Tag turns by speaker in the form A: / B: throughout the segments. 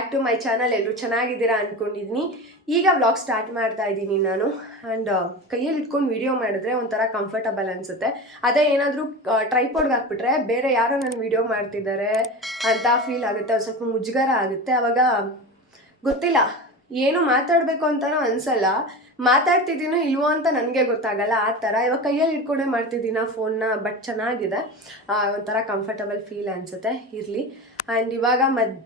A: Back to my channel ಎಲ್ಲರೂ ಚೆನ್ನಾಗಿದ್ದೀರಾ ಅಂದ್ಕೊಂಡಿದ್ದೀನಿ ಈಗ ವ್ಲಾಗ್ ಸ್ಟಾರ್ಟ್ ಮಾಡ್ತಾ ಇದ್ದೀನಿ ನಾನು. ಆ್ಯಂಡ್ ಕೈಯಲ್ಲಿ ಇಟ್ಕೊಂಡು ವಿಡಿಯೋ ಮಾಡಿದ್ರೆ ಒಂಥರ ಕಂಫರ್ಟಬಲ್ ಅನಿಸುತ್ತೆ. ಅದೇ ಏನಾದರೂ ಟ್ರೈಪೋಡ್ಗೆ ಹಾಕ್ಬಿಟ್ರೆ ಬೇರೆ ಯಾರೋ ನನ್ನ ವಿಡಿಯೋ ಮಾಡ್ತಿದ್ದಾರೆ ಅಂತ ಫೀಲ್ ಆಗುತ್ತೆ. ಒಂದು ಸ್ವಲ್ಪ ಮುಜುಗರ ಆಗುತ್ತೆ. ಆವಾಗ ಗೊತ್ತಿಲ್ಲ. ಏನು ಮಾತಾಡಬೇಕು ಅಂತಲೂ ಅನಿಸಲ್ಲ. ಮಾತಾಡ್ತಿದ್ದೀನೋ ಇಲ್ವೋ ಅಂತ ನನಗೆ ಗೊತ್ತಾಗಲ್ಲ. ಆ ಥರ. ಇವಾಗ ಕೈಯಲ್ಲಿ ಇಟ್ಕೊಂಡೇ ಮಾಡ್ತಿದ್ದೀನ ಫೋನ್ನ ಬಟ್ ಚೆನ್ನಾಗಿದೆ. ಒಂಥರ ಕಂಫರ್ಟಬಲ್ ಫೀಲ್ ಅನಿಸುತ್ತೆ. ಇರಲಿ. ಆ್ಯಂಡ್ ಇವಾಗ ಮದ್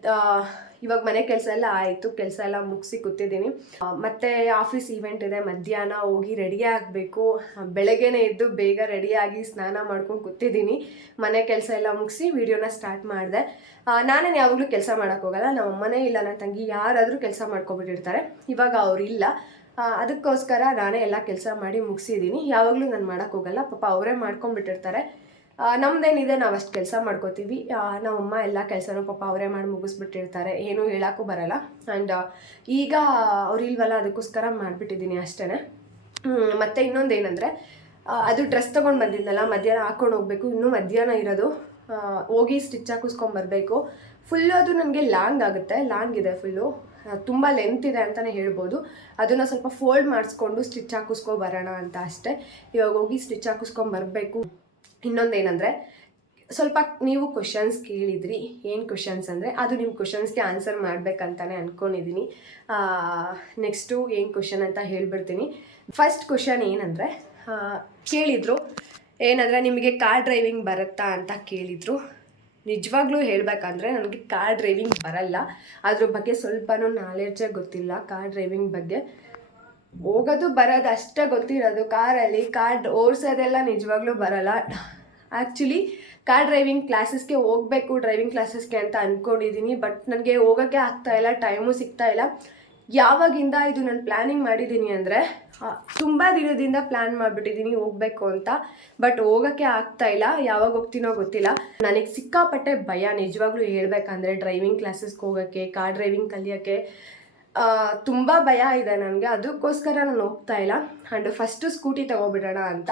A: ಇವಾಗ ಮನೆ ಕೆಲಸ ಎಲ್ಲ ಆಯಿತು, ಕೆಲಸ ಎಲ್ಲ ಮುಗಿಸಿ ಕೂತಿದ್ದೀನಿ. ಮತ್ತು ಆಫೀಸ್ ಈವೆಂಟ್ ಇದೆ, ಮಧ್ಯಾಹ್ನ ಹೋಗಿ ರೆಡಿ ಆಗಬೇಕು. ಬೆಳಗ್ಗೆನೇ ಎದ್ದು ಬೇಗ ರೆಡಿಯಾಗಿ ಸ್ನಾನ ಮಾಡ್ಕೊಂಡು ಕೂತಿದ್ದೀನಿ. ಮನೆ ಕೆಲಸ ಎಲ್ಲ ಮುಗಿಸಿ ವಿಡಿಯೋನ ಸ್ಟಾರ್ಟ್ ಮಾಡಿದೆ. ನಾನೇನು ಯಾವಾಗಲೂ ಕೆಲಸ ಮಾಡೋಕ್ಕೋಗಲ್ಲ ನಮ್ಮ ಅಮ್ಮನೇ ಇಲ್ಲ, ನನ್ನ ತಂಗಿ ಯಾರಾದರೂ ಕೆಲಸ ಮಾಡ್ಕೊಬಿಟ್ಟಿರ್ತಾರೆ. ಇವಾಗ ಅವರಿಲ್ಲ ಅದಕ್ಕೋಸ್ಕರ ನಾನೇ ಎಲ್ಲ ಕೆಲಸ ಮಾಡಿ ಮುಗಿಸಿದ್ದೀನಿ. ಯಾವಾಗಲೂ ನಾನು ಮಾಡೋಕ್ಕೋಗಲ್ಲ ಪಾಪ ಅವರೇ ಮಾಡ್ಕೊಂಡ್ಬಿಟ್ಟಿರ್ತಾರೆ. ನಮ್ದೇನಿದೆ ನಾವು ಅಷ್ಟು ಕೆಲಸ ಮಾಡ್ಕೋತೀವಿ. ನಮ್ಮಮ್ಮ ಎಲ್ಲ ಕೆಲಸನೂ ಪಾಪ ಅವರೇ ಮಾಡಿ ಮುಗಿಸ್ಬಿಟ್ಟಿರ್ತಾರೆ. ಏನೂ ಹೇಳೋಕ್ಕೂ ಬರಲ್ಲ. ಆ್ಯಂಡ್ ಈಗ ಅವ್ರಿಲ್ವಲ್ಲ ಅದಕ್ಕೋಸ್ಕರ ಮಾಡಿಬಿಟ್ಟಿದ್ದೀನಿ ಅಷ್ಟೇ ಮತ್ತು ಇನ್ನೊಂದು ಏನಂದರೆ ಅದು ಡ್ರೆಸ್ ತೊಗೊಂಡು ಬಂದಿದ್ನಲ್ಲ, ಮಧ್ಯಾಹ್ನ ಹಾಕ್ಕೊಂಡು ಹೋಗಬೇಕು. ಇನ್ನೂ ಮಧ್ಯಾಹ್ನ ಇರೋದು. ಹೋಗಿ ಸ್ಟಿಚ್ ಹಾಕಿಸ್ಕೊಂಬರ್ಬೇಕು ಫುಲ್ಲು ಅದು ನನಗೆ ಲಾಂಗ್ ಆಗುತ್ತೆ. ಲಾಂಗ್ ಇದೆ ಫುಲ್ಲು ತುಂಬ ಲೆಂತ್ ಇದೆ ಅಂತಲೇ ಹೇಳ್ಬೋದು. ಅದನ್ನು ಸ್ವಲ್ಪ ಫೋಲ್ಡ್ ಮಾಡಿಸ್ಕೊಂಡು ಸ್ಟಿಚ್ ಹಾಕಿಸ್ಕೊ ಬರೋಣ ಅಂತ ಅಷ್ಟೇ. ಇವಾಗ ಹೋಗಿ ಸ್ಟಿಚ್ ಹಾಕಿಸ್ಕೊಂಬರ್ಬೇಕು ಇನ್ನೊಂದೇನೆಂದರೆ ಸ್ವಲ್ಪ ನೀವು ಕ್ವಶನ್ಸ್ ಕೇಳಿದ್ರಿ, ಏನು ಕ್ವಶನ್ಸ್ ಅಂದರೆ, ಅದು ನಿಮ್ಮ ಕ್ವಶನ್ಸ್ಗೆ ಆನ್ಸರ್ ಮಾಡಬೇಕಂತಲೇ ಅಂದ್ಕೊಂಡಿದ್ದೀನಿ ನೆಕ್ಸ್ಟು ಏನು ಕ್ವಶನ್ ಅಂತ ಹೇಳ್ಬಿಡ್ತೀನಿ. ಫಸ್ಟ್ ಕ್ವಶನ್ ಏನಂದರೆ ಕೇಳಿದರು, ಏನಂದರೆ ನಿಮಗೆ ಕಾರ್ ಡ್ರೈವಿಂಗ್ ಬರುತ್ತಾ ಅಂತ ಕೇಳಿದರು. ನಿಜವಾಗ್ಲೂ ಹೇಳಬೇಕಂದ್ರೆ ನನಗೆ ಕಾರ್ ಡ್ರೈವಿಂಗ್ ಬರಲ್ಲ. ಅದ್ರ ಬಗ್ಗೆ ಸ್ವಲ್ಪನೂ ನಾಲೆಡ್ಜೇ ಗೊತ್ತಿಲ್ಲ ಕಾರ್ ಡ್ರೈವಿಂಗ್ ಬಗ್ಗೆ. ಹೋಗೋದು ಬರೋದು ಅಷ್ಟೇ ಗೊತ್ತಿರೋದು. ಕಾರಲ್ಲಿ ಕಾರ್ ಓಡಿಸೋದೆಲ್ಲ ನಿಜವಾಗ್ಲೂ ಬರಲ್ಲ. ಆ್ಯಕ್ಚುಲಿ ಕಾರ್ ಡ್ರೈವಿಂಗ್ ಕ್ಲಾಸಸ್ಗೆ ಹೋಗಬೇಕು ಡ್ರೈವಿಂಗ್ ಕ್ಲಾಸಸ್ಗೆ ಅಂತ ಅಂದ್ಕೊಂಡಿದ್ದೀನಿ ಬಟ್ ನನಗೆ ಹೋಗೋಕ್ಕೆ ಇಲ್ಲ ಟೈಮು ಸಿಗ್ತಾ ಇಲ್ಲ. ಯಾವಾಗಿಂದ ಇದು ನಾನು ಪ್ಲ್ಯಾನಿಂಗ್ ಮಾಡಿದ್ದೀನಿ ಅಂದರೆ ತುಂಬ ದಿನದಿಂದ ಪ್ಲ್ಯಾನ್ ಮಾಡಿಬಿಟ್ಟಿದ್ದೀನಿ ಹೋಗಬೇಕು ಅಂತ ಬಟ್ ಹೋಗೋಕ್ಕೆ ಆಗ್ತಾ ಇಲ್ಲ, ಯಾವಾಗ ಹೋಗ್ತೀನೋ ಗೊತ್ತಿಲ್ಲ. ನನಗೆ ಸಿಕ್ಕಾಪಟ್ಟೆ ಭಯ ನಿಜವಾಗ್ಲೂ ಹೇಳ್ಬೇಕಂದ್ರೆ ಡ್ರೈವಿಂಗ್ ಕ್ಲಾಸಸ್ಗೆ ಹೋಗೋಕ್ಕೆ ಕಾರ್ ಡ್ರೈವಿಂಗ್ ಕಲಿಯೋಕ್ಕೆ ತುಂಬ ಭಯ ಇದೆ ನನಗೆ. ಅದಕ್ಕೋಸ್ಕರ ನಾನು ಹೋಗ್ತಾ ಇಲ್ಲ. ಆ್ಯಂಡ್ ಫಸ್ಟು ಸ್ಕೂಟಿ ತೊಗೊಬಿಡೋಣ ಅಂತ.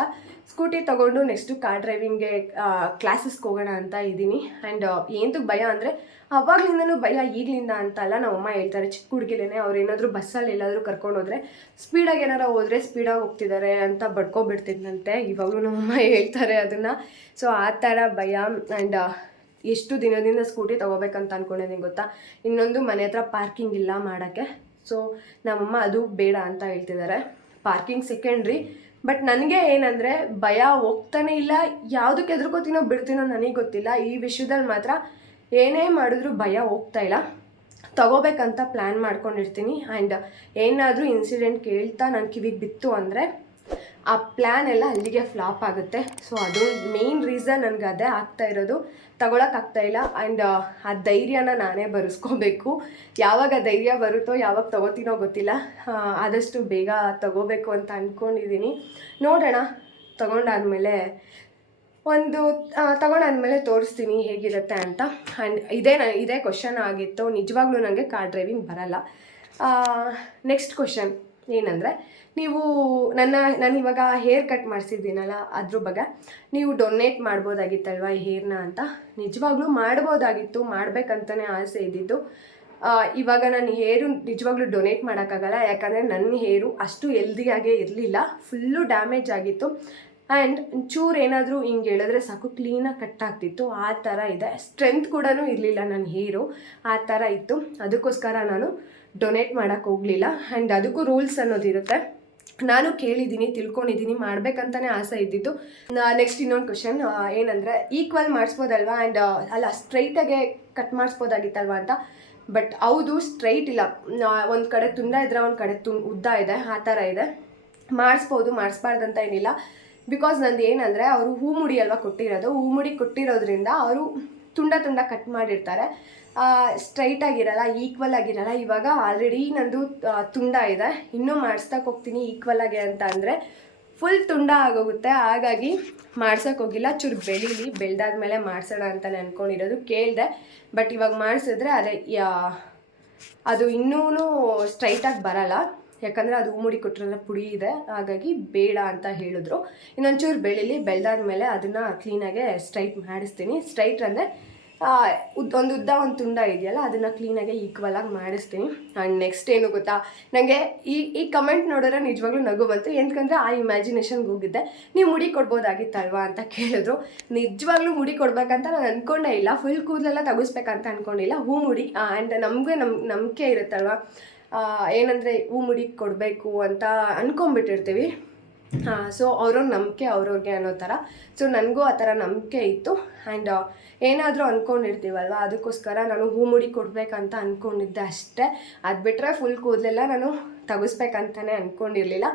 A: ಸ್ಕೂಟಿ ತೊಗೊಂಡು ನೆಕ್ಸ್ಟು ಕಾರ್ ಡ್ರೈವಿಂಗ್ಗೆ ಕ್ಲಾಸಸ್ಗೆ ಹೋಗೋಣ ಅಂತ ಇದ್ದೀನಿ. ಆ್ಯಂಡ್ ಏನಕ್ಕೆ ಭಯ ಅಂದರೆ, ಅವಾಗ್ಲಿಂದನೂ ಭಯ, ಈಗಲಿಂದ ಅಂತ ಅಲ್ಲ. ನಮ್ಮಮ್ಮ ಹೇಳ್ತಾರೆ, ಚಿಕ್ಕ ಹುಡುಗಿಲೇನೆ, ಅವ್ರು ಏನಾದರೂ ಬಸ್ಸಲ್ಲಿ ಎಲ್ಲಾದರೂ ಕರ್ಕೊಂಡು ಹೋದರೆ ಸ್ಪೀಡಾಗಿ ಏನಾರು ಹೋದರೆ ಸ್ಪೀಡಾಗಿ ಹೋಗ್ತಿದ್ದಾರೆ ಅಂತ ಬಡ್ಕೊಬಿಡ್ತಿದ್ದಂತೆ ಇವಾಗಲೂ ನಮ್ಮಮ್ಮ ಹೇಳ್ತಾರೆ ಅದನ್ನು. ಸೊ ಆ ಥರ ಭಯ. ಆ್ಯಂಡ್ ಎಷ್ಟು ದಿನದಿಂದ ಸ್ಕೂಟಿ ತೊಗೋಬೇಕಂತ ಅಂದ್ಕೊಂಡಿದ್ದೀನಿ ಗೊತ್ತಾ? ಇನ್ನೊಂದು ಮನೆ ಹತ್ರ ಪಾರ್ಕಿಂಗ್ ಇಲ್ಲ ಮಾಡೋಕ್ಕೆ. ಸೊ ನಮ್ಮಮ್ಮ ಅದು ಬೇಡ ಅಂತ ಹೇಳ್ತಿದ್ದಾರೆ. ಪಾರ್ಕಿಂಗ್ ಸೆಕೆಂಡ್ರಿ ಬಟ್ ನನಗೆ ಏನಂದರೆ ಭಯ ಹೋಗ್ತಾನೆ ಇಲ್ಲ. ಯಾವುದಕ್ಕೆ ಎದುರ್ಕೋತೀನೋ ಬಿಡ್ತೀನೋ ನನಗೆ ಗೊತ್ತಿಲ್ಲ. ಈ ವಿಷಯದಲ್ಲಿ ಮಾತ್ರ ಏನೇ ಮಾಡಿದ್ರೂ ಭಯ ಹೋಗ್ತಾ ಇಲ್ಲ. ತಗೋಬೇಕಂತ ಪ್ಲ್ಯಾನ್ ಮಾಡ್ಕೊಂಡಿರ್ತೀನಿ. ಆ್ಯಂಡ್ ಏನಾದರೂ ಇನ್ಸಿಡೆಂಟ್ ಕೇಳ್ತಾ ನನ್ನ ಕಿವಿಗೆ ಬಿತ್ತು ಅಂದರೆ ಆ ಪ್ಲ್ಯಾನ್ ಎಲ್ಲ ಅಲ್ಲಿಗೆ ಫ್ಲಾಪ್ ಆಗುತ್ತೆ. ಸೊ ಅದು ಮೇನ್ ರೀಸನ್ ನನಗೆ ಅದೇ ಆಗ್ತಾ ಇರೋದು. ತಗೊಳಕ್ಕಾಗ್ತಾ ಇಲ್ಲ. ಆ್ಯಂಡ್ ಆ ಧೈರ್ಯನ ನಾನೇ ಬರೆಸ್ಕೋಬೇಕು. ಯಾವಾಗ ಧೈರ್ಯ ಬರುತ್ತೋ, ಯಾವಾಗ ತಗೋತೀನೋ ಗೊತ್ತಿಲ್ಲ. ಆದಷ್ಟು ಬೇಗ ತಗೋಬೇಕು ಅಂತ ಅಂದ್ಕೊಂಡಿದ್ದೀನಿ ನೋಡೋಣ. ತಗೊಂಡಾದ್ಮೇಲೆ ಒಂದು ತಗೊಂಡಾದ್ಮೇಲೆ ತೋರಿಸ್ತೀನಿ ಹೇಗಿರುತ್ತೆ ಅಂತ. ಆ್ಯಂಡ್ ಇದೇ ನ, ಇದೇ ಕ್ವಶನ್ ಆಗಿತ್ತು. ನಿಜವಾಗ್ಲೂ ನನಗೆ ಕಾರ್ ಡ್ರೈವಿಂಗ್ ಬರಲ್ಲ. ನೆಕ್ಸ್ಟ್ ಕ್ವಶನ್ ಏನಂದರೆ ನೀವು ನನ್ನ, ನಾನು ಇವಾಗ ಹೇರ್ ಕಟ್ ಮಾಡಿಸಿದ್ದೀನಲ್ಲ, ಅದ್ರ ಬಗ್ಗೆ ನೀವು ಡೊನೇಟ್ ಮಾಡ್ಬೋದಾಗಿತ್ತಲ್ವ ಈ ಹೇರ್ನ ಅಂತ? ನಿಜವಾಗ್ಲೂ ಮಾಡ್ಬೋದಾಗಿತ್ತು ಮಾಡಬೇಕಂತಲೇ ಆಸೆ ಇದ್ದಿದ್ದು. ಇವಾಗ ನಾನು ಹೇರು ನಿಜವಾಗ್ಲೂ ಡೊನೇಟ್ ಮಾಡೋಕ್ಕಾಗಲ್ಲ, ಯಾಕಂದರೆ ನನ್ನ ಹೇರು ಅಷ್ಟು ಹೆಲ್ದಿಯಾಗೇ ಇರಲಿಲ್ಲ ಫುಲ್ಲು ಡ್ಯಾಮೇಜ್ ಆಗಿತ್ತು. ಆ್ಯಂಡ್ ಚೂರು ಏನಾದರೂ ಹಿಂಗೆ ಹೇಳಿದ್ರೆ ಸಾಕು ಕ್ಲೀನಾಗಿ ಕಟ್ ಆಗ್ತಿತ್ತು. ಆ ಥರ ಇದೆ. ಸ್ಟ್ರೆಂತ್ ಕೂಡ ಇರಲಿಲ್ಲ ನನ್ನ ಹೇರು ಆ ಥರ ಇತ್ತು. ಅದಕ್ಕೋಸ್ಕರ ನಾನು ಡೊನೇಟ್ ಮಾಡೋಕ್ಕೆ ಹೋಗಲಿಲ್ಲ. ಆ್ಯಂಡ್ ಅದಕ್ಕೂ ರೂಲ್ಸ್ ಅನ್ನೋದಿರುತ್ತೆ. ನಾನು ಕೇಳಿದ್ದೀನಿ, ತಿಳ್ಕೊಂಡಿದ್ದೀನಿ, ಮಾಡ್ಬೇಕಂತಾನೆ ಆಸೆ ಇದ್ದಿದ್ದು. ನೆಕ್ಸ್ಟ್ ಇನ್ನೊಂದು ಕ್ವಶನ್ ಏನಂದರೆ ಈಕ್ವಲ್ ಮಾಡಿಸ್ಬೋದಲ್ವಾ? ಆ್ಯಂಡ್ ಅಲ್ಲ ಸ್ಟ್ರೈಟಾಗೆ ಕಟ್ ಮಾಡಿಸ್ಬೋದಾಗಿತ್ತಲ್ವಾ ಅಂತ? ಬಟ್ ಹೌದು ಸ್ಟ್ರೈಟ್ ಇಲ್ಲ. ಒಂದು ಕಡೆ ತುಂಡ ಇದ್ರೆ ಒಂದು ಕಡೆ ತು, ಉದ್ದ ಇದೆ, ಆ ಥರ ಇದೆ. ಮಾಡಿಸ್ಬೋದು, ಮಾಡಿಸ್ಬಾರ್ದಂತ ಏನಿಲ್ಲ. ಬಿಕಾಸ್ ನಂದು ಏನಂದರೆ, ಅವರು ಹೂ ಮುಡಿ ಅಲ್ವಾ ಕೊಟ್ಟಿರೋದು? ಹೂ ಮುಡಿ ಕೊಟ್ಟಿರೋದ್ರಿಂದ ಅವರು ತುಂಡ ತುಂಡ ಕಟ್ ಮಾಡಿರ್ತಾರೆ. ಸ್ಟ್ರೈಟ್ ಆಗಿರಲ್ಲ ಈಕ್ವಲ್ ಆಗಿರಲ್ಲ, ಇವಾಗ ಆಲ್ರೆಡಿ ನಂದು ತುಂಡ ಇದೆ. ಇನ್ನೂ ಮಾಡಿಸ್ದಕ್ಕೆ ಹೋಗ್ತೀನಿ ಈಕ್ವಲ್ ಆಗಿ ಅಂತ ಅಂದರೆ ಫುಲ್ ತುಂಡ ಆಗೋಗುತ್ತೆ. ಹಾಗಾಗಿ ಹೋಗಿಲ್ಲ. ಚೂರು ಬೆಳೀಲಿ, ಬೆಳೆದಾದ್ಮೇಲೆ ಮಾಡಿಸೋಣ ಅಂತಲೇ ಅಂದ್ಕೊಂಡಿರೋದು ಕೇಳಿದೆ. ಬಟ್ ಇವಾಗ ಮಾಡಿಸಿದ್ರೆ ಅದೇ ಅದು ಇನ್ನೂ ಸ್ಟ್ರೈಟಾಗಿ ಬರಲ್ಲ. ಯಾಕಂದರೆ ಅದು ಮೂಡಿ ಕೊಟ್ಟಿರಲ್ಲ ಪುಡಿ ಇದೆ. ಹಾಗಾಗಿ ಬೇಡ ಅಂತ ಹೇಳಿದ್ರು. ಇನ್ನೊಂಚೂರು ಬೆಳೀಲಿ, ಬೆಳೆದಾದ್ಮೇಲೆ ಅದನ್ನು ಕ್ಲೀನಾಗೆ ಸ್ಟ್ರೈಟ್ ಮಾಡಿಸ್ತೀನಿ. ಸ್ಟ್ರೈಟ್ ಅಂದರೆ ಉದ್ದ ಒಂದು ಉದ್ದ, ಒಂದು ತುಂಡ ಇದೆಯಲ್ಲ, ಅದನ್ನು ಕ್ಲೀನಾಗಿ ಈಕ್ವಲಾಗಿ ಮಾಡಿಸ್ತೀನಿ. ಆ್ಯಂಡ್ ನೆಕ್ಸ್ಟ್ ಏನು ಗೊತ್ತಾ? ನನಗೆ ಈ ಈ ಕಮೆಂಟ್ ನೋಡಿದ್ರೆ ನಿಜವಾಗ್ಲೂ ನಗು ಬಂತು ಏನಕ್ಕಂದ್ರೆ ಆ ಇಮ್ಯಾಜಿನೇಷನ್ಗೆ ಹೋಗಿದ್ದೆ ನೀವು ಮುಡಿ ಕೊಡ್ಬೋದಾಗಿತ್ತಲ್ವಾ ಅಂತ ಕೇಳಿದ್ರು. ನಿಜವಾಗ್ಲೂ ಮುಡಿ ಕೊಡ್ಬೇಕಂತ ನಾನು ಅಂದ್ಕೊಂಡೇ ಇಲ್ಲ. ಫುಲ್ ಕೂದಲೆಲ್ಲ ತಗಿಸ್ಬೇಕಂತ ಅಂದ್ಕೊಂಡಿಲ್ಲ ಹೂ ಮುಡಿ ಆ್ಯಂಡ್ ನಮಗೆ ನಮ್, ನಂಬಿಕೆ ಇರುತ್ತಲ್ವ? ಏನಂದರೆ ಹೂ ಮುಡಿ ಕೊಡಬೇಕು ಅಂತ ಅಂದ್ಕೊಂಬಿಟ್ಟಿರ್ತೀವಿ ಸೊ ಅವ್ರವ್ರ ನಂಬಿಕೆ ಅವ್ರವ್ರಿಗೆ ಅನ್ನೋ ಥರ. ಸೊ ನನಗೂ ಆ ಥರ ನಂಬಿಕೆ ಇತ್ತು. ಆ್ಯಂಡ್ ಏನಾದರೂ ಅಂದ್ಕೊಂಡಿರ್ತೀವಲ್ವ ಅದಕ್ಕೋಸ್ಕರ ನಾನು ಹೂ ಮುಡಿ ಕೊಡಬೇಕಂತ ಅಂದ್ಕೊಂಡಿದ್ದೆ ಅಷ್ಟೇ. ಅದು ಬಿಟ್ಟರೆ ಫುಲ್ ಕೂದಲೆಲ್ಲ ನಾನು ತೆಗಿಸ್ಬೇಕಂತಲೇ ಅಂದ್ಕೊಂಡಿರಲಿಲ್ಲ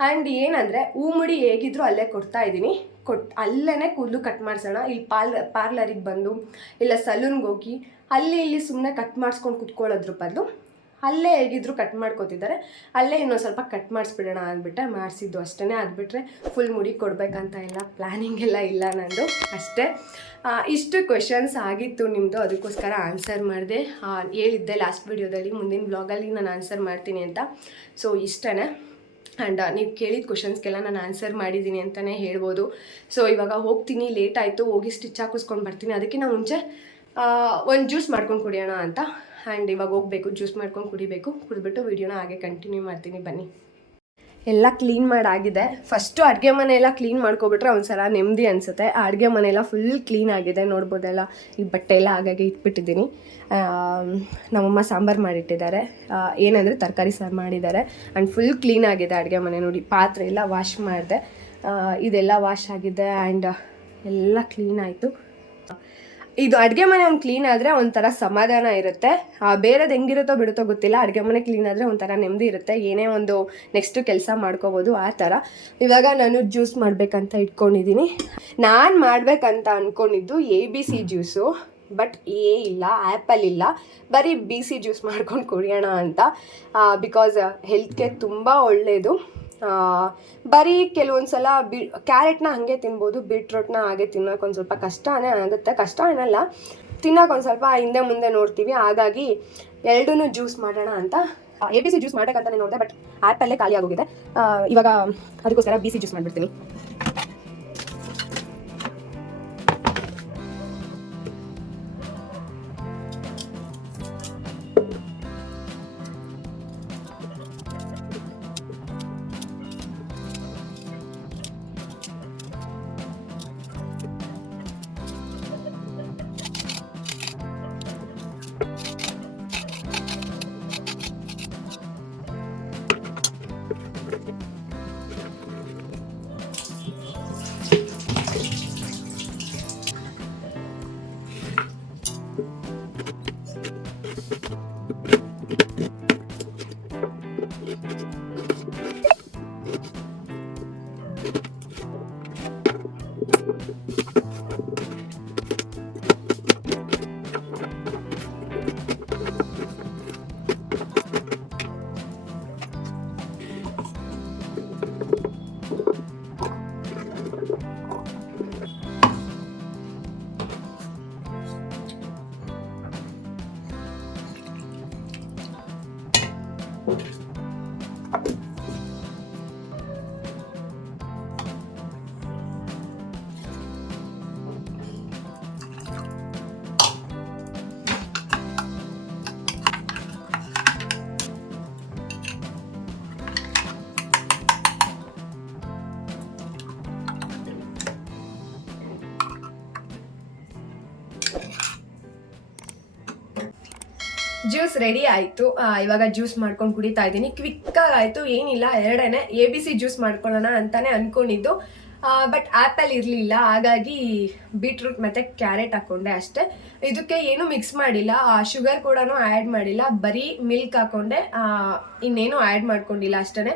A: ಆ್ಯಂಡ್ ಏನಂದರೆ, ಹೂ ಮುಡಿ ಹೇಗಿದ್ರು ಅಲ್ಲೇ ಕೊಡ್ತಾ ಇದ್ದೀನಿ. ಕೊಟ್ ಅಲ್ಲೇ ಕೂದಲು ಕಟ್ ಮಾಡಿಸೋಣ. ಇಲ್ಲಿ ಪಾಲ್ ಪಾರ್ಲರಿಗೆ ಬಂದು, ಇಲ್ಲ ಸಲೂನ್ಗೆ ಹೋಗಿ, ಅಲ್ಲಿ ಇಲ್ಲಿ ಸುಮ್ಮನೆ ಕಟ್ ಮಾಡಿಸ್ಕೊಂಡು ಕುತ್ಕೊಳ್ಳೋದ್ರ ಬದಲು ಅಲ್ಲೇ ಹೇಗಿದ್ರು ಕಟ್ ಮಾಡ್ಕೋತಿದ್ದಾರೆ. ಅಲ್ಲೇ ಇನ್ನೊಂದು ಸ್ವಲ್ಪ ಕಟ್ ಮಾಡಿಸ್ಬಿಡೋಣ ಅಂದ್ಬಿಟ್ಟೆ, ಮಾಡಿಸಿದ್ದು ಅಷ್ಟೇ ಅದು ಬಿಟ್ಟರೆ ಫುಲ್ ಮುಡಿ ಕೊಡಬೇಕಂತ ಎಲ್ಲ ಪ್ಲ್ಯಾನಿಂಗ್ ಎಲ್ಲ ಇಲ್ಲ ನಂದು, ಅಷ್ಟೇ. ಇಷ್ಟು ಕ್ವೆಶನ್ಸ್ ಆಗಿತ್ತು ನಿಮ್ಮದು ಅದಕ್ಕೋಸ್ಕರ ಆನ್ಸರ್ ಮಾಡಿದೆ. ಹೇಳಿದ್ದೆ ಲಾಸ್ಟ್ ವೀಡಿಯೋದಲ್ಲಿ ಮುಂದಿನ ಬ್ಲಾಗಲ್ಲಿ ನಾನು ಆನ್ಸರ್ ಮಾಡ್ತೀನಿ ಅಂತ. ಸೊ ಇಷ್ಟೇ ಆ್ಯಂಡ್ ನೀವು ಕೇಳಿದ ಕ್ವಶನ್ಸ್ಗೆಲ್ಲ ನಾನು ಆನ್ಸರ್ ಮಾಡಿದ್ದೀನಿ ಅಂತಲೇ ಹೇಳ್ಬೋದು. ಸೊ ಇವಾಗ ಹೋಗ್ತೀನಿ ಲೇಟ್ ಆಯಿತು, ಹೋಗಿ ಸ್ಟಿಚ್ ಹಾಕಿಸ್ಕೊಂಡು ಬರ್ತೀನಿ. ಅದಕ್ಕೆ ಅದಕ್ಕಿಂತ ಮುಂಚೆ ಒಂದು ಜ್ಯೂಸ್ ಮಾಡ್ಕೊಂಡು ಕುಡಿಯೋಣ ಅಂತ. ಆ್ಯಂಡ್ ಇವಾಗ ಹೋಗಬೇಕು, ಜ್ಯೂಸ್ ಮಾಡ್ಕೊಂಡು ಕುಡಿಬೇಕು. ಕುಡಿದ್ಬಿಟ್ಟು ವೀಡಿಯೋನ ಹಾಗೆ ಕಂಟಿನ್ಯೂ ಮಾಡ್ತೀನಿ, ಬನ್ನಿ. ಎಲ್ಲ ಕ್ಲೀನ್ ಮಾಡಾಗಿದೆ. ಫಸ್ಟು ಅಡುಗೆ ಮನೆ ಎಲ್ಲ ಕ್ಲೀನ್ ಮಾಡ್ಕೊಬಿಟ್ರೆ ಒಂದ್ಸಲ ನೆಮ್ಮದಿ ಅನಿಸುತ್ತೆ. ಅಡುಗೆ ಮನೆ ಎಲ್ಲ ಫುಲ್ ಕ್ಲೀನ್ ಆಗಿದೆ. ನೋಡ್ಬೋದೆಲ್ಲ? ಈ ಬಟ್ಟೆ ಎಲ್ಲ ಹಾಗಾಗಿ ಇಟ್ಬಿಟ್ಟಿದ್ದೀನಿ. ನಮ್ಮಮ್ಮ ಸಾಂಬಾರು ಮಾಡಿಟ್ಟಿದ್ದಾರೆ. ಏನಂದರೆ ತರಕಾರಿ ಸಾರು ಮಾಡಿದ್ದಾರೆ. ಆ್ಯಂಡ್ ಫುಲ್ ಕ್ಲೀನ್ ಆಗಿದೆ ಅಡುಗೆ ಮನೆ ನೋಡಿ. ಪಾತ್ರೆ ಎಲ್ಲ ವಾಶ್ ಮಾಡಿದೆ. ಇದೆಲ್ಲ ವಾಶ್ ಆಗಿದೆ ಆ್ಯಂಡ್ ಎಲ್ಲ ಕ್ಲೀನ್ ಆಯಿತು. ಇದು ಅಡುಗೆ ಮನೆ ಒಂದು ಕ್ಲೀನ್ ಆದರೆ ಒಂಥರ ಸಮಾಧಾನ ಇರುತ್ತೆ. ಬೇರೆದು ಹೆಂಗಿರುತ್ತೋ ಬಿಡುತ್ತೋ ಗೊತ್ತಿಲ್ಲ. ಅಡುಗೆ ಮನೆ ಕ್ಲೀನ್ ಆದರೆ ಒಂಥರ ನೆಮ್ಮದಿ ಇರುತ್ತೆ. ಏನೇ ಒಂದು ನೆಕ್ಸ್ಟು ಕೆಲಸ ಮಾಡ್ಕೋಬೋದು ಆ ಥರ. ಇವಾಗ ನಾನು ಜ್ಯೂಸ್ ಮಾಡಬೇಕಂತ ಇಟ್ಕೊಂಡಿದ್ದೀನಿ ನಾನು ಮಾಡಬೇಕಂತ ಅಂದ್ಕೊಂಡಿದ್ದು A B C juice but ಏ ಇಲ್ಲ ಆ್ಯಪಲ್ ಇಲ್ಲ. ಬರೀ ಬಿ ಸಿ ಜ್ಯೂಸ್ ಮಾಡ್ಕೊಂಡು ಕುಡಿಯೋಣ ಅಂತ. ಬಿಕಾಸ್ ಹೆಲ್ತ್ಗೆ ತುಂಬ ಒಳ್ಳೆಯದು ಬರೀ ಕೆಲವೊಂದು ಸಲ ಬಿ, ಕ್ಯಾರೆಟ್ನ ಹಾಗೆ ತಿನ್ಬೋದು, ಬೀಟ್ರೂಟ್ನ ಹಾಗೆ ತಿನ್ನೋಕೆ ಒಂದು ಸ್ವಲ್ಪ ಕಷ್ಟನೇ ಆಗುತ್ತೆ. ಕಷ್ಟ ಅನ್ನಲ್ಲ, ತಿನ್ನೋಕೆ ಒಂದು ಸ್ವಲ್ಪ ಹಿಂದೆ ಮುಂದೆ ನೋಡ್ತೀವಿ. ಹಾಗಾಗಿ ಎರಡೂ ಜ್ಯೂಸ್ ಮಾಡೋಣ ಅಂತ. ಎ ಬಿ ಸಿ ಜ್ಯೂಸ್ ಮಾಡೋಕ್ಕಂತಾನೆ ನೋಡಿದೆ, ಬಟ್ ಆ್ಯಪಲ್ಲೇ ಖಾಲಿ ಆಗೋಗಿದೆ. ಇವಾಗ ಅದಕ್ಕೋಸ್ಕರ ಬಿ ಸಿ ಜ್ಯೂಸ್ ಮಾಡಿಬಿಡ್ತೀನಿ. Thank you. ಜ್ಯೂಸ್ ರೆಡಿ ಆಯಿತು. ಇವಾಗ ಜ್ಯೂಸ್ ಮಾಡ್ಕೊಂಡು ಕುಡಿತಾ ಇದ್ದೀನಿ. ಕ್ವಿಕ್ಕಾಗಿ ಆಯ್ತು. ಏನಿಲ್ಲ, ಎರಡನೇ ಎ ಬಿ ಸಿ ಜ್ಯೂಸ್ ಮಾಡ್ಕೊಳ್ಳೋಣ ಅಂತಾನೆ ಅನ್ಕೊಂಡಿದ್ದು. ಬಟ್ ಆ್ಯಪಲ್ ಇರಲಿಲ್ಲ. ಹಾಗಾಗಿ ಬೀಟ್ರೂಟ್ ಮತ್ತು ಕ್ಯಾರೆಟ್ ಹಾಕ್ಕೊಂಡೆ ಅಷ್ಟೇ. ಇದಕ್ಕೆ ಏನೂ ಮಿಕ್ಸ್ ಮಾಡಿಲ್ಲ. ಶುಗರ್ ಕೂಡ ಆ್ಯಡ್ ಮಾಡಿಲ್ಲ. ಬರೀ ಮಿಲ್ಕ್ ಹಾಕ್ಕೊಂಡೆ ಇನ್ನೇನು ಆ್ಯಡ್ ಮಾಡ್ಕೊಂಡಿಲ್ಲ ಅಷ್ಟೇ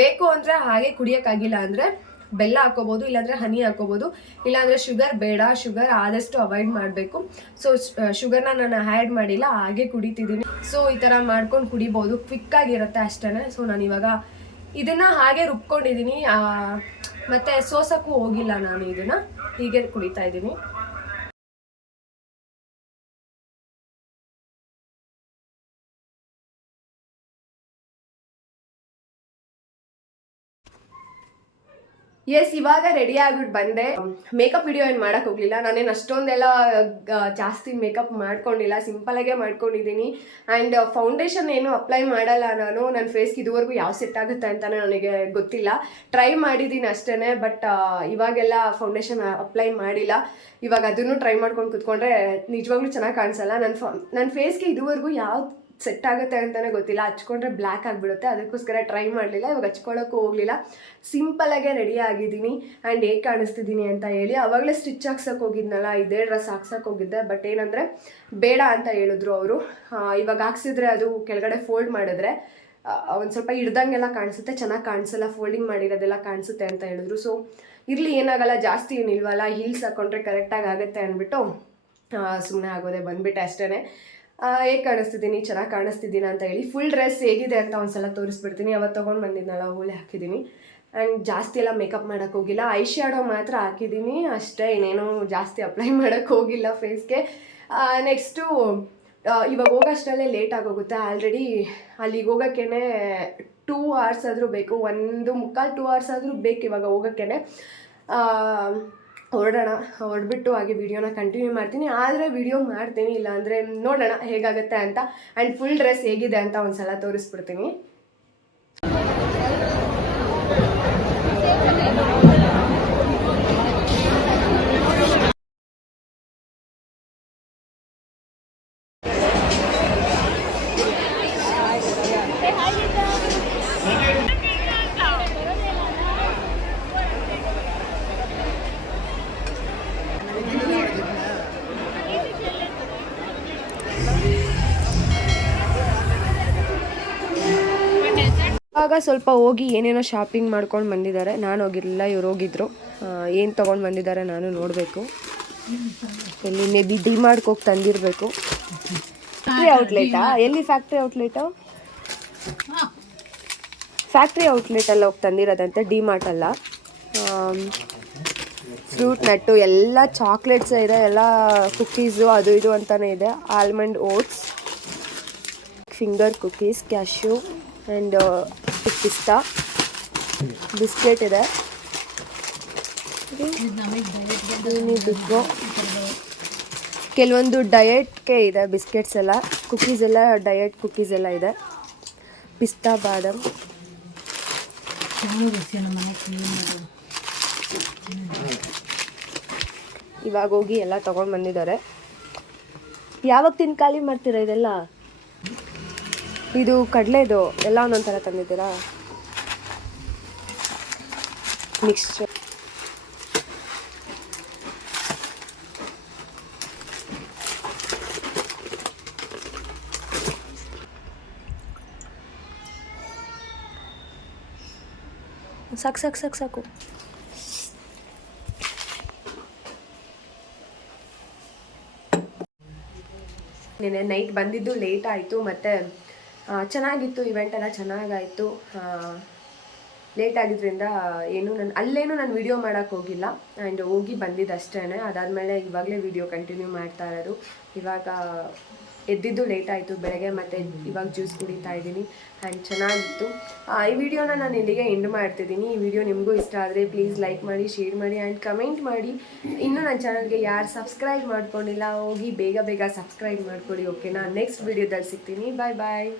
A: ಬೇಕು ಅಂದರೆ ಹಾಗೆ ಕುಡಿಯೋಕ್ಕಾಗಿಲ್ಲ ಅಂದರೆ ಬೆಲ್ಲ ಹಾಕೋಬೋದು, ಇಲ್ಲಾಂದರೆ ಹನಿ ಹಾಕೋಬೋದು. ಇಲ್ಲಾಂದರೆ ಶುಗರ್ ಬೇಡ ಶುಗರ್ ಆದಷ್ಟು ಅವಾಯ್ಡ್ ಮಾಡಬೇಕು. ಸೊ ಶುಗರ್ನ ನಾನು ಆ್ಯಡ್ ಮಾಡಿಲ್ಲ, ಹಾಗೆ ಕುಡಿತಿದ್ದೀನಿ ಸೊ ಈ ಥರ ಮಾಡ್ಕೊಂಡು ಕುಡಿಬೋದು. ಕ್ವಿಕ್ಕಾಗಿರುತ್ತೆ ಅಷ್ಟೇ ಸೊ ನಾನು ಇವಾಗ ಇದನ್ನು ಹಾಗೆ ರುಬ್ಕೊಂಡಿದ್ದೀನಿ ಮತ್ತು ಸೋಸಕ್ಕೂ ಹೋಗಿಲ್ಲ ನಾನು ಇದನ್ನು. ಹೀಗೆ ಕುಡಿತಾ ಇದ್ದೀನಿ ಎಸ್ ಇವಾಗ ರೆಡಿ ಆಗ್ಬಿಟ್ಟು ಬಂದೆ. ಮೇಕಪ್ ವಿಡಿಯೋ ಏನು ಮಾಡಕ್ ಹೋಗ್ಲಿಲ್ಲ. ನಾನೇನು ಅಷ್ಟೊಂದೆಲ್ಲ ಜಾಸ್ತಿ ಮೇಕಪ್ ಮಾಡ್ಕೊಂಡಿಲ್ಲ. ಸಿಂಪಲ್ ಆಗೇ ಮಾಡ್ಕೊಂಡಿದ್ದೀನಿ. ಆ್ಯಂಡ್ ಫೌಂಡೇಶನ್ ಏನು ಅಪ್ಲೈ ಮಾಡಲ್ಲ ನಾನು. ನನ್ನ ಫೇಸ್ಗೆ ಇದುವರೆಗೂ ಯಾವ ಸೆಟ್ ಆಗುತ್ತೆ ಅಂತ ನನಗೆ ಗೊತ್ತಿಲ್ಲ. ಟ್ರೈ ಮಾಡಿದ್ದೀನಿ ಅಷ್ಟೇ ಬಟ್ ಇವಾಗೆಲ್ಲ ಫೌಂಡೇಶನ್ ಅಪ್ಲೈ ಮಾಡಿಲ್ಲ. ಇವಾಗ ಅದನ್ನು ಟ್ರೈ ಮಾಡ್ಕೊಂಡು ಕುತ್ಕೊಂಡ್ರೆ ನಿಜವಾಗ್ಲೂ ಚೆನ್ನಾಗಿ ಕಾಣಿಸಲ್ಲ. ನನ್ನ ಫ ನನ್ನ ಫೇಸ್ಗೆ ಇದುವರೆಗೂ ಯಾವ ಸೆಟ್ ಆಗುತ್ತೆ ಅಂತಲೇ ಗೊತ್ತಿಲ್ಲ. ಹಚ್ಕೊಂಡ್ರೆ ಬ್ಲ್ಯಾಕ್ ಆಗಿಬಿಡುತ್ತೆ. ಅದಕ್ಕೋಸ್ಕರ ಟ್ರೈ ಮಾಡಲಿಲ್ಲ. ಇವಾಗ ಹಚ್ಕೊಳ್ಳೋಕ್ಕೂ ಹೋಗಲಿಲ್ಲ. ಸಿಂಪಲಾಗೆ ರೆಡಿ ಆಗಿದ್ದೀನಿ. ಆ್ಯಂಡ್ ಹೇಗೆ ಕಾಣಿಸ್ತಿದ್ದೀನಿ ಅಂತ ಹೇಳಿ ಅವಾಗಲೇ ಸ್ಟಿಚ್ ಹಾಕ್ಸೋಕೆ ಹೋಗಿದ್ನಲ್ಲ, ಇದೇ ಡ್ರೆಸ್ ಹಾಕ್ಸೋಕೆ ಹೋಗಿದ್ದೆ. ಬಟ್ ಏನಂದರೆ ಬೇಡ ಅಂತ ಹೇಳಿದ್ರು ಅವರು. ಇವಾಗ ಹಾಕ್ಸಿದ್ರೆ ಅದು ಕೆಳಗಡೆ ಫೋಲ್ಡ್ ಮಾಡಿದ್ರೆ ಒಂದು ಸ್ವಲ್ಪ ಹಿಡ್ದಂಗೆಲ್ಲ ಕಾಣಿಸುತ್ತೆ. ಚೆನ್ನಾಗಿ ಕಾಣಿಸಲ್ಲ. ಫೋಲ್ಡಿಂಗ್ ಮಾಡಿರೋದೆಲ್ಲ ಕಾಣಿಸುತ್ತೆ ಅಂತ ಹೇಳಿದ್ರು. ಸೊ ಇರಲಿ, ಏನಾಗಲ್ಲ. ಜಾಸ್ತಿ ಏನಿಲ್ವಲ್ಲ. ಹೀಲ್ಸ್ ಹಾಕ್ಕೊಂಡ್ರೆ ಕರೆಕ್ಟಾಗಿ ಆಗುತ್ತೆ ಅಂದ್ಬಿಟ್ಟು ಸುಮ್ಮನೆ ಆಗೋದೆ ಬಂದ್ಬಿಟ್ಟೆ ಅಷ್ಟೇ ಹೇಗೆ ಕಾಣಿಸ್ತಿದ್ದೀನಿ? ಚೆನ್ನಾಗಿ ಕಾಣಿಸ್ತಿದ್ದೀನ ಅಂತ ಹೇಳಿ. ಫುಲ್ ಡ್ರೆಸ್ ಹೇಗಿದೆ ಅಂತ ಒಂದ್ಸಲ ತೋರಿಸ್ಬಿಡ್ತೀನಿ. ಅವತ್ತು ತೊಗೊಂಡು ಬಂದಿದ್ನಲ್ಲ ಹೋಳಿ ಹಾಕಿದ್ದೀನಿ ಆ್ಯಂಡ್ ಜಾಸ್ತಿ ಎಲ್ಲ ಮೇಕಪ್ ಮಾಡೋಕ್ಕೆ ಹೋಗಿಲ್ಲ. ಐ ಶ್ಯಾಡೋ ಮಾತ್ರ ಹಾಕಿದ್ದೀನಿ ಅಷ್ಟೇ, ಇನ್ನೇನು ಜಾಸ್ತಿ ಅಪ್ಲೈ ಮಾಡೋಕ್ಕೆ ಹೋಗಿಲ್ಲ ಫೇಸ್ಗೆ ನೆಕ್ಸ್ಟು ಇವಾಗ ಹೋಗೋಷ್ಟರಲ್ಲೇ ಲೇಟ್ ಆಗೋಗುತ್ತೆ. ಆಲ್ರೆಡಿ ಅಲ್ಲಿಗೆ ಹೋಗೋಕ್ಕೇ ಟೂ ಅವರ್ಸ್ ಆದರೂ ಬೇಕು. ಒಂದು ಮುಕ್ಕಾಲು ಟೂ ಅವರ್ಸ್ ಆದರೂ ಬೇಕು ಇವಾಗ ಹೋಗೋಕ್ಕೇ ಹೊರಡೋಣ, ಹೊರಡ್ಬಿಟ್ಟು ಹಾಗೆ ವೀಡಿಯೋನ ಕಂಟಿನ್ಯೂ ಮಾಡ್ತೀನಿ. ಆದರೆ ವೀಡಿಯೋ ಮಾಡ್ತೀನಿ, ಇಲ್ಲಾಂದರೆ ನೋಡೋಣ ಹೇಗಾಗುತ್ತೆ ಅಂತ. ಆ್ಯಂಡ್ ಫುಲ್ ಡ್ರೆಸ್ ಹೇಗಿದೆ ಅಂತ ಒಂದು ಸಲ ತೋರಿಸ್ಬಿಡ್ತೀನಿ. ಆಗ ಸ್ವಲ್ಪ ಹೋಗಿ ಏನೇನೋ ಶಾಪಿಂಗ್ ಮಾಡ್ಕೊಂಡು ಬಂದಿದ್ದಾರೆ. ನಾನು ಹೋಗಿರಲಿಲ್ಲ ಇವ್ರು ಹೋಗಿದ್ರು. ಏನು ತೊಗೊಂಡು ಬಂದಿದ್ದಾರೆ ನಾನು ನೋಡಬೇಕು. ಎಲ್ಲಿ ಮೇ ಬಿ ಡಿ ಹೋಗಿ ತಂದಿರಬೇಕು. ಫ್ಯಾಕ್ಟ್ರಿ ಔಟ್ಲೆಟಾ ಎಲ್ಲಿ ಫ್ಯಾಕ್ಟ್ರಿ ಔಟ್ಲೆಟು ಫ್ಯಾಕ್ಟ್ರಿ ಔಟ್ಲೆಟಲ್ಲಿ ಹೋಗಿ ತಂದಿರೋದಂತೆ ಡಿ ಮಾರ್ಟಲ್ಲ ಅಲ್ಲ ಫ್ರೂಟ್ ನಟ್ಟು ಎಲ್ಲ ಚಾಕ್ಲೇಟ್ಸ್ ಇದೆ ಎಲ್ಲ ಕುಕ್ಕೀಸು ಅದು ಇದು ಅಂತಲೇ ಇದೆ. Almond oats finger cookies cashew and ಪಿಸ್ತಾ ಬಿಸ್ಕೆಟ್ ಇದೆ. ಕೆಲವೊಂದು ಡಯೆಟ್ಗೆ ಇದೆ ಬಿಸ್ಕೆಟ್ಸ್ ಎಲ್ಲ. ಕುಕೀಸ್ ಎಲ್ಲ, ಡಯೆಟ್ ಕುಕೀಸ್ ಎಲ್ಲ ಇದೆ. ಪಿಸ್ತಾ, ಬಾದಾಮ್. ಇವಾಗ ಹೋಗಿ ಎಲ್ಲ ತಗೊಂಡು ಬಂದಿದ್ದಾರೆ. ಯಾವಾಗ ತಿಂದು ಖಾಲಿ ಮಾಡ್ತೀರಾ ಇದೆಲ್ಲ? ಇದು ಕಡಲೆದು, ಎಲ್ಲ ಒಂದೊಂದು ಥರ ತಂದಿದ್ದೀರಾ? ಮಿಕ್ಸ್ಚರ್ ಸಾಕು ಸಾಕು ಸಾಕು ಸಾಕು. ನಿನ್ನೆ ನೈಟ್ ಬಂದಿದ್ದು ಲೇಟ್ ಆಯಿತು, ಮತ್ತು ಚೆನ್ನಾಗಿತ್ತು ಇವೆಂಟ್ ಎಲ್ಲ ಚೆನ್ನಾಗಾಯಿತು. ಲೇಟ್ ಆಗಿದ್ದರಿಂದ ಏನು ನಾನು, ಅಲ್ಲೇನು ನಾನು ವಿಡಿಯೋ ಮಾಡೋಕ್ಕೆ ಹೋಗಿಲ್ಲ. ಆ್ಯಂಡ್ ಹೋಗಿ ಬಂದಿದ್ದು ಅಷ್ಟೇ ಅದಾದಮೇಲೆ ಇವಾಗಲೇ ವೀಡಿಯೋ ಕಂಟಿನ್ಯೂ ಮಾಡ್ತಾ ಇರೋದು. ಇವಾಗ ಎದ್ದಿದ್ದು ಲೇಟ್ ಆಯಿತು, ಬೆಳಗ್ಗೆ ಮತ್ತು ಇವಾಗ ಜ್ಯೂಸ್ ಕುಡಿತಾ ಇದ್ದೀನಿ ಆ್ಯಂಡ್ ಚೆನ್ನಾಗಿತ್ತು. ಈ ವಿಡಿಯೋನ ನಾನು ಇಲ್ಲಿಗೆ ಎಂಡ್ ಮಾಡ್ತಿದ್ದೀನಿ. ಈ ವಿಡಿಯೋ ನಿಮಗೂ ಇಷ್ಟ ಆದರೆ ಪ್ಲೀಸ್ ಲೈಕ್ ಮಾಡಿ ಶೇರ್ ಮಾಡಿ ಆ್ಯಂಡ್ ಕಮೆಂಟ್ ಮಾಡಿ. ಇನ್ನೂ ನನ್ನ ಚಾನಲ್ಗೆ ಯಾರು ಸಬ್ಸ್ಕ್ರೈಬ್ ಮಾಡ್ಕೊಂಡಿಲ್ಲ, ಹೋಗಿ ಬೇಗ ಬೇಗ ಸಬ್ಸ್ಕ್ರೈಬ್ ಮಾಡ್ಕೊಳ್ಳಿ ಓಕೆನಾ ನೆಕ್ಸ್ಟ್ ವಿಡಿಯೋದಲ್ಲಿ ಸಿಗ್ತೀನಿ. ಬಾಯ್ ಬಾಯ್